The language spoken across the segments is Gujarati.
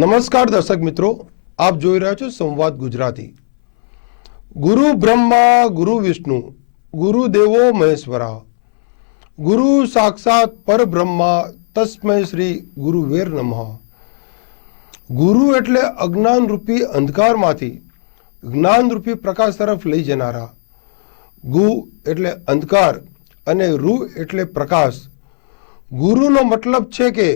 નમસ્કાર દર્શક મિત્રો, આપ જોઈ રહ્યા છો સંવાદ ગુજરાતી. ગુરુ બ્રહ્મા ગુરુ વિષ્ણુ ગુરુ દેવો મહેશ્વરા ગુરુ સાક્ષાત પરબ્રહ્મા તસ્મૈ શ્રી ગુરુવેર નમઃ. ગુરુ એટલે અજ્ઞાન રૂપી અંધકારમાંથી જ્ઞાન રૂપી પ્રકાશ તરફ લઈ જનારા. ગુ એટલે અંધકાર અને રૂ એટલે પ્રકાશ. ગુરુનો મતલબ છે કે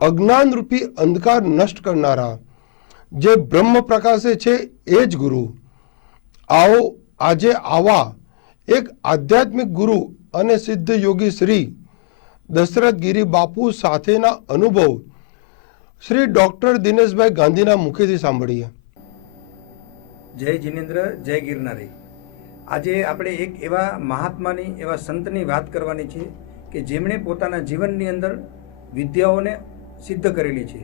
અજ્ઞાન રૂપી અંધકાર નષ્ટ કરનારા. જે બ્રહ્મ પ્રકાશે છે એ જ ગુરુ. આવો આજે આવા એક આધ્યાત્મિક ગુરુ અને સિદ્ધ યોગી શ્રી દશરથ ગિરી બાપુ સાથેના અનુભવ શ્રી ડોક્ટર દિનેશભાઈ ગાંધીના મુખેથી સાંભળીએ. જય જિનેન્દ્ર, જય ગિરનારી. આજે આપણે એક એવા મહાત્માની, એવા સંતની વાત કરવાની છે કે જેમણે પોતાના જીવનની અંદર વિદ્યાઓને સિદ્ધ કરેલી છે,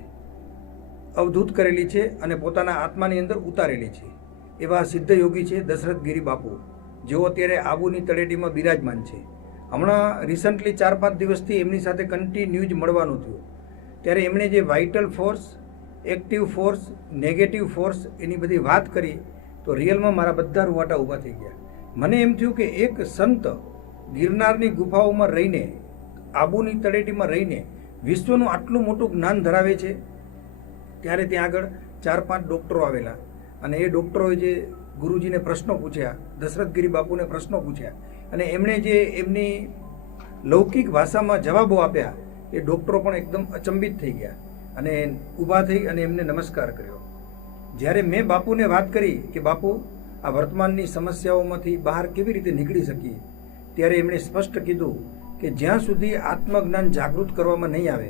અવધૂત કરેલી છે અને પોતાના આત્માની અંદર ઉતારેલી છે. એવા સિદ્ધ યોગી છે દશરથ ગિરી બાપુ, જેઓ અત્યારે આબુની તળેટીમાં બિરાજમાન છે. હમણાં રિસન્ટલી 4-5 દિવસથી એમની સાથે કન્ટિન્યુ જ મળવાનું થયું. ત્યારે એમણે જે vital force, active force, negative force એની બધી વાત કરી તો રિયલમાં મારા બધા રૂવાટા ઊભા થઈ ગયા. મને એમ થયું કે એક સંત ગિરનારની ગુફાઓમાં રહીને, આબુની તળેટીમાં રહીને વિશ્વનું આટલું મોટું જ્ઞાન ધરાવે છે. ત્યારે ત્યાં આગળ 4-5 ડૉક્ટરો આવેલા અને એ ડૉક્ટરોએ જે ગુરુજીને પ્રશ્નો પૂછ્યા, દશરથ ગિરી બાપુને પ્રશ્નો પૂછ્યા અને એમણે જે એમની લૌકિક ભાષામાં જવાબો આપ્યા એ ડૉક્ટરો પણ એકદમ અચંબિત થઈ ગયા અને ઊભા થઈ અને એમને નમસ્કાર કર્યો. જ્યારે મેં બાપુને વાત કરી કે બાપુ, આ વર્તમાનની સમસ્યાઓમાંથી બહાર કેવી રીતે નીકળી શકીએ, ત્યારે એમણે સ્પષ્ટ કીધું કે જ્યાં સુધી આત્મજ્ઞાન જાગૃત કરવામાં નહીં આવે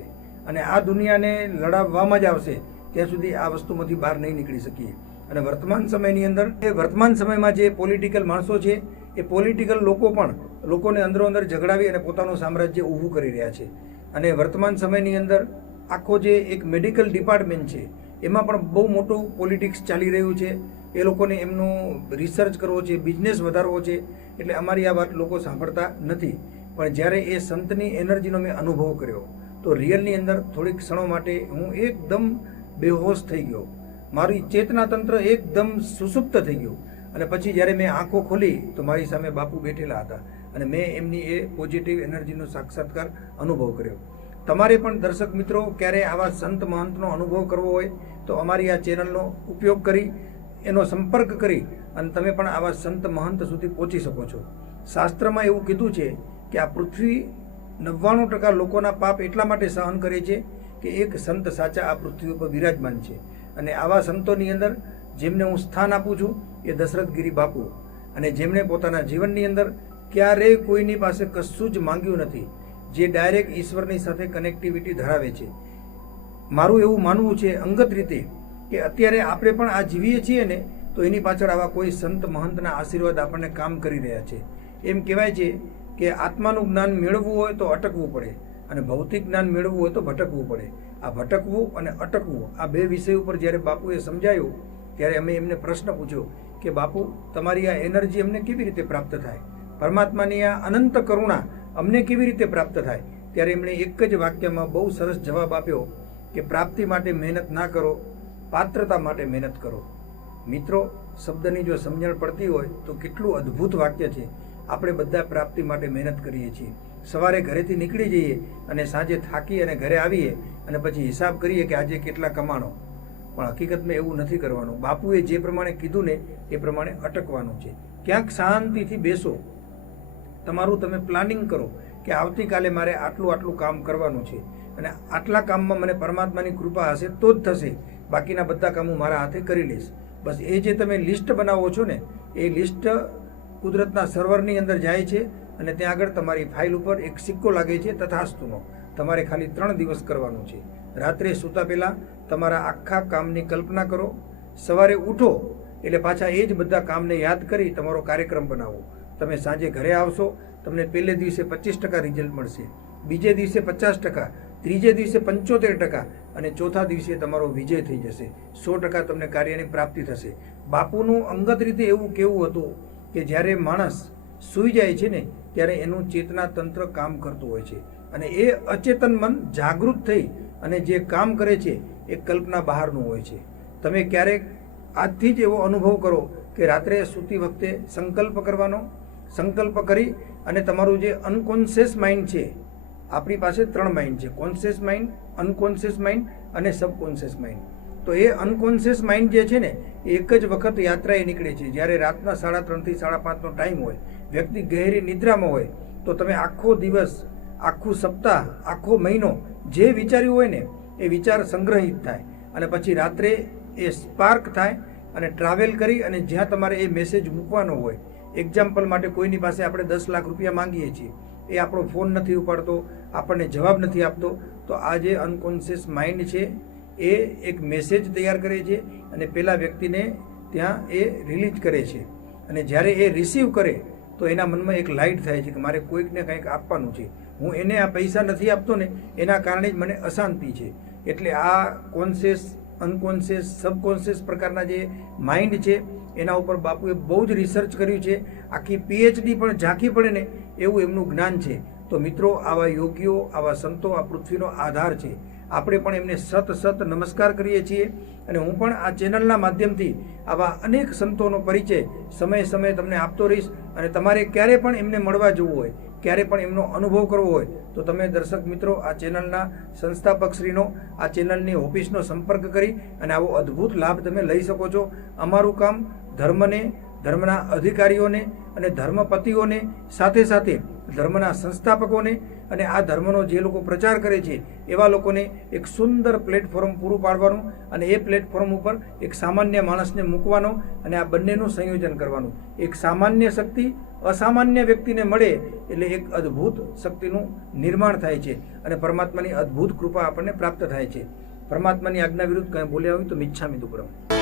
અને આ દુનિયાને લડાવવામાં જ આવશે ત્યાં સુધી આ વસ્તુમાંથી બહાર નહીં નીકળી શકીએ. અને વર્તમાન સમયની અંદર, એ વર્તમાન સમયમાં જે પોલિટિકલ માણસો છે એ પોલિટિકલ લોકો પણ લોકોને અંદરો અંદર ઝઘડાવી અને પોતાનું સામ્રાજ્ય ઊભું કરી રહ્યા છે. અને વર્તમાન સમયની અંદર આખો જે એક મેડિકલ ડિપાર્ટમેન્ટ છે એમાં પણ બહુ મોટું પોલિટિક્સ ચાલી રહ્યું છે. એ લોકોને એમનું રિસર્ચ કરવો છે, બિઝનેસ વધારવો છે. એટલે અમારી આ વાત લોકો સાંભળતા નથી. પણ જ્યારે એ સંતની એનર્જીનો મેં અનુભવ કર્યો તો રિયલની અંદર થોડીક ક્ષણો માટે હું એકદમ બેહોશ થઈ ગયો. મારી ચેતના તંત્ર એકદમ સુસુપ્ત થઈ ગયું. અને પછી જ્યારે મેં આંખો ખોલી તો મારી સામે બાપુ બેઠેલા હતા અને મેં એમની એ પોઝિટિવ એનર્જીનો સાક્ષાત્કાર અનુભવ કર્યો. તમારે પણ દર્શક મિત્રો ક્યારે આવા સંત મહંતનો અનુભવ કરવો હોય તો અમારી આ ચેનલનો ઉપયોગ કરી, એનો સંપર્ક કરી અને તમે પણ આવા સંત મહંત સુધી પહોંચી શકો છો. શાસ્ત્રમાં એવું કીધું છે કે આ પૃથ્વી 99% લોકોના પાપ એટલા માટે સહન કરે છે કે એક સંત સાચા આ પૃથ્વી ઉપર બિરાજમાન છે. અને આવા સંતોની અંદર જેમને હું સ્થાન આપું છું એ દશરથ ગિરી બાપુ, અને જેમણે પોતાના જીવનની અંદર ક્યારેય કોઈની પાસે કશું જ માંગ્યું નથી, જે ડાયરેક્ટ ઈશ્વરની સાથે કનેક્ટિવિટી ધરાવે છે. મારું એવું માનવું છે અંગત રીતે કે અત્યારે આપણે પણ આ જીવીએ છીએ ને તો એની પાછળ આવા કોઈ સંત મહંતના આશીર્વાદ આપણને કામ કરી રહ્યા છે. એમ કહેવાય છે કે આત્માનું જ્ઞાન મેળવવું હોય તો અટકવું પડે અને ભૌતિક જ્ઞાન મેળવવું હોય તો ભટકવું પડે. આ ભટકવું અને અટકવું, આ બે વિષય ઉપર જ્યારે બાપુએ સમજાયું ત્યારે અમે એમને પ્રશ્ન પૂછ્યો કે બાપુ, તમારી આ એનર્જી અમને કેવી રીતે પ્રાપ્ત થાય, પરમાત્માની આ અનંત કરુણા અમને કેવી રીતે પ્રાપ્ત થાય? ત્યારે એમણે એક જ વાક્યમાં બહુ સરસ જવાબ આપ્યો કે પ્રાપ્તિ માટે મહેનત ના કરો, પાત્રતા માટે મહેનત કરો. મિત્રો, શબ્દની જો સમજણ પડતી હોય તો કેટલું અદ્ભુત વાક્ય છે. આપણે બધા પ્રાપ્તિ માટે મહેનત કરીએ છીએ. સવારે ઘરેથી નીકળી જઈએ અને સાંજે થાકી અને ઘરે આવીએ અને પછી હિસાબ કરીએ કે આજે કેટલા કમાણો. પણ હકીકતમાં એવું નથી કરવાનું. બાપુએ જે પ્રમાણે કીધું ને એ પ્રમાણે અટકવાનું છે. ક્યાંક શાંતિથી બેસો, તમારું તમે પ્લાનિંગ કરો કે આવતીકાલે મારે આટલું કામ કરવાનું છે અને આટલા કામમાં મને પરમાત્માની કૃપા હશે તો જ થશે, બાકીના બધા કામો મારા હાથે કરી લઈશ. બસ એ જે તમે લિસ્ટ બનાવો છો ને એ લિસ્ટ કુદરતના સર્વરની અંદર જાય છે અને ત્યાં આગળ તમારી ફાઇલ ઉપર એક સિક્કો લાગે છે તથાસ્તુનો. તમારે ખાલી 3 દિવસ કરવાનું છે. રાત્રે સૂતા પહેલાં તમારા આખા કામની કલ્પના કરો, સવારે ઉઠો એટલે પાછા એ જ બધા કામને યાદ કરી તમારો કાર્યક્રમ બનાવો. તમે સાંજે ઘરે આવશો, તમને પહેલે દિવસે 25% રિઝલ્ટ મળશે, બીજે દિવસે 50%, ત્રીજે દિવસે 75% અને ચોથા દિવસે તમારો વિજય થઈ જશે. 100% તમને કાર્યની પ્રાપ્તિ થશે. બાપુનું અંગત રીતે એવું કેવું હતું કે જ્યારે માણસ સૂઈ જાય છે ને ત્યારે એનું ચેતના તંત્ર કામ કરતું હોય છે. અને એ અચેતન મન જાગૃત થઈ અને જે કામ કરે છે એ કલ્પના બહારનું હોય છે. તમે ક્યારેક આજથી જ એવો અનુભવ કરો કે રાત્રે સૂતી વખતે સંકલ્પ કરવાનો, સંકલ્પ કરી અને તમારું જે અનકોન્શિયસ માઇન્ડ છે, આપણી પાસે 3 માઇન્ડ છે, કોન્શિયસ માઇન્ડ, અનકોન્શિયસ માઇન્ડ અને સબકોન્શિયસ માઇન્ડ. તો એ અનકોન્શિયસ માઇન્ડ જે છે ને એ એક જ વખત યાત્રાએ નીકળે છે. જ્યારે રાતના 3:30 થી 5:30નો ટાઈમ હોય, વ્યક્તિ ગહેરી નિદ્રામાં હોય, તો તમે આખો દિવસ, આખું સપ્તાહ, આખો મહિનો જે વિચાર્યું હોય ને એ વિચાર સંગ્રહિત થાય અને પછી રાત્રે એ સ્પાર્ક થાય અને ટ્રાવેલ કરી અને જ્યાં તમારે એ મેસેજ મૂકવાનો હોય. એક્ઝામ્પલ માટે કોઈની પાસે આપણે 10 લાખ રૂપિયા માંગીએ છીએ, એ આપણો ફોન નથી ઉપાડતો, આપણને જવાબ નથી આપતો, તો આ જે અનકોન્શિયસ માઇન્ડ છે એ એક મેસેજ તૈયાર કરે છે અને પેલા વ્યક્તિને ત્યાં એ રિલીઝ કરે છે. અને જ્યારે એ રિસીવ કરે તો એના મનમાં એક લાઇટ થાય છે કે મારે કોઈકને કંઈક આપવાનું છે, હું એને આ પૈસા નથી આપતો ને એના કારણે જ મને અશાંતિ છે. એટલે આ કોન્શિયસ, અનકોન્શિયસ, સબકોન્શિયસ પ્રકારના જે માઇન્ડ છે એના ઉપર બાપુએ બહુ જ રિસર્ચ કર્યું છે. આખી PhD પણ ઝાંખી પડે ને એવું એમનું જ્ઞાન છે. તો મિત્રો, આવા યોગીઓ, આવા સંતો આ પૃથ્વીનો આધાર છે. આપણે પણ એમને સત નમસ્કાર કરીએ છીએ અને હું પણ આ ચેનલના માધ્યમથી આવા અનેક સંતોનો પરિચય સમયે સમયે તમને આપતો રહીશ. અને તમારે ક્યારે પણ એમને મળવા જવું હોય, ક્યારે પણ એમનો અનુભવ કરવો હોય તો તમે દર્શક મિત્રો આ ચેનલના સંસ્થાપકશ્રીનો, આ ચેનલની ઓફિસનો સંપર્ક કરી અને આવો અદ્ભુત લાભ તમે લઈ શકો છો. અમારું કામ ધર્મને, ધર્મના અધિકારીઓને અને ધર્મપતિઓને, સાથે સાથે ધર્મના સંસ્થાપકોને અને આ ધર્મનો જે લોકો પ્રચાર કરે છે એવા લોકોને એક સુંદર પ્લેટફોર્મ પૂરું પાડવાનું અને એ પ્લેટફોર્મ ઉપર એક સામાન્ય માણસને મૂકવાનો અને આ બંનેનું સંયોજન કરવાનું. એક સામાન્ય શક્તિ અસામાન્ય વ્યક્તિને મળે એટલે એક અદ્ભુત શક્તિનું નિર્માણ થાય છે અને પરમાત્માની અદ્ભુત કૃપા આપણને પ્રાપ્ત થાય છે. પરમાત્માની આજ્ઞા વિરુદ્ધ કંઈ બોલ્યા હોય તો મિચ્છામિ દુક્કડમ.